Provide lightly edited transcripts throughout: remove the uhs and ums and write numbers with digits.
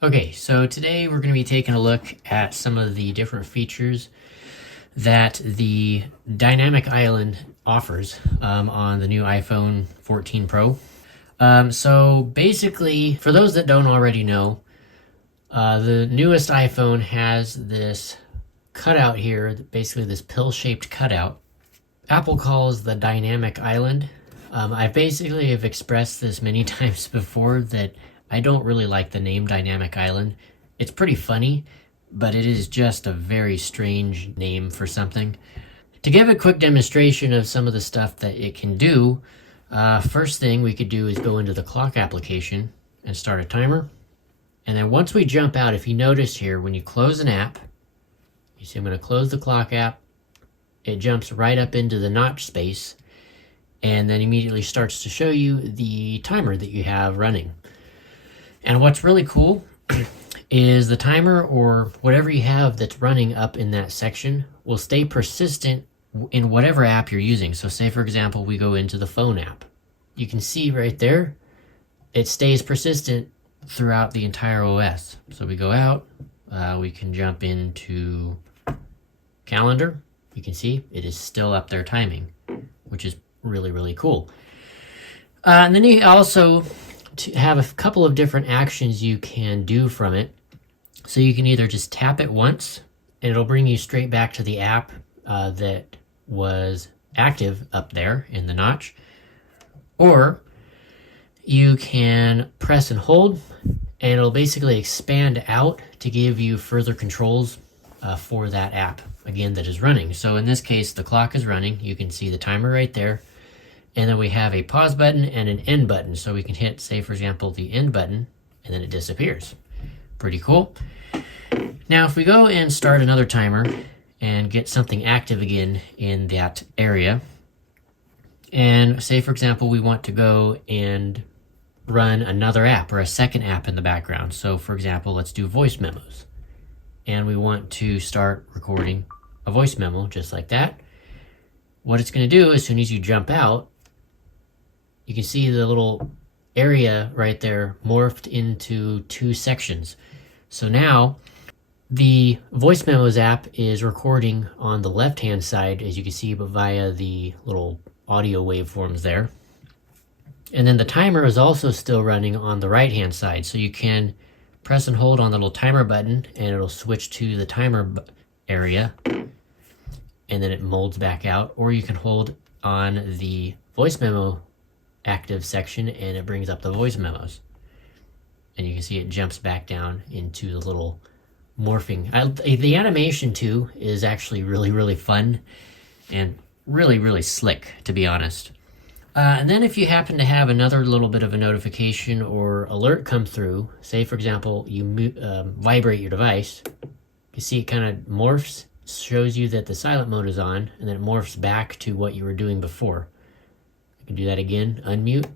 Okay, so today we're going to be taking a look at some of the different features that the Dynamic Island offers on the new iPhone 14 Pro. So basically, for those that don't already know, the newest iPhone has this cutout here, basically this pill-shaped cutout. Apple calls the Dynamic Island. I basically have expressed this many times before that I don't really like the name Dynamic Island. It's pretty funny, but it is just a very strange name for something. To give a quick demonstration of some of the stuff that it can do, first thing we could do is go into the clock application and start a timer. And then once we jump out, if you notice here, when you close an app, you see I'm going to close the clock app, it jumps right up into the notch space, and then immediately starts to show you the timer that you have running. And what's really cool is the timer or whatever you have that's running up in that section will stay persistent in whatever app you're using. So say, for example, we go into the phone app. You can see right there, it stays persistent throughout the entire OS. So we go out, we can jump into calendar. You can see it is still up there timing, which is really, really cool. And then you also have a couple of different actions you can do from it. So you can either just tap it once and it'll bring you straight back to the app that was active up there in the notch, or you can press and hold and it'll basically expand out to give you further controls for that app again that is running. So in this case, the clock is running. You can see the timer right there. And then we have a pause button and an end button. So we can hit, say, for example, the end button, and then it disappears. Pretty cool. Now, if we go and start another timer and get something active again in that area, and say, for example, we want to go and run another app or a second app in the background. So, for example, let's do voice memos. And we want to start recording a voice memo just like that. What it's going to do, as soon as you jump out, you can see the little area right there morphed into two sections. So now the voice memos app is recording on the left-hand side, as you can see, but via the little audio waveforms there. And then the timer is also still running on the right-hand side. So you can press and hold on the little timer button and it'll switch to the timer area, and then it molds back out. Or you can hold on the voice memo active section and it brings up the voice memos. And you can see it jumps back down into the little morphing. The animation too is actually really, really fun and really, really slick, to be honest. And then if you happen to have another little bit of a notification or alert come through, say for example, you vibrate your device, you see it kind of morphs, shows you that the silent mode is on, and then it morphs back to what you were doing before. You can do that again, unmute,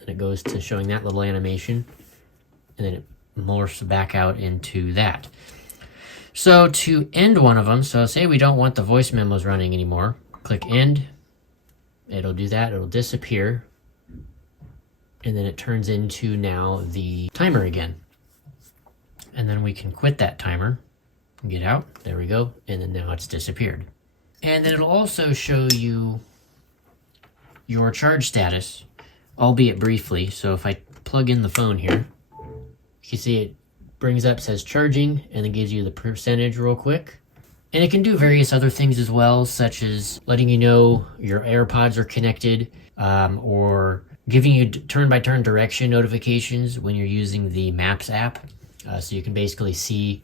and it goes to showing that little animation, and then it morphs back out into that. So to end one of them, so say we don't want the voice memos running anymore, click end, it'll do that, it'll disappear, and then it turns into now the timer again. And then we can quit that timer, get out, there we go, and then now it's disappeared. And then it'll also show you your charge status, albeit briefly. So if I plug in the phone here, you can see it brings up, says charging, and then gives you the percentage real quick. And it can do various other things as well, such as letting you know your AirPods are connected, or giving you turn-by-turn direction notifications when you're using the Maps app. So you can basically see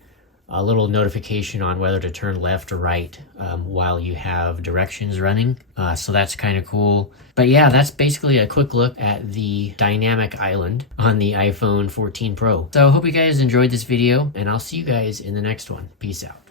a little notification on whether to turn left or right while you have directions running. So that's kind of cool. But yeah, that's basically a quick look at the Dynamic Island on the iPhone 14 Pro. So I hope you guys enjoyed this video, and I'll see you guys in the next one. Peace out.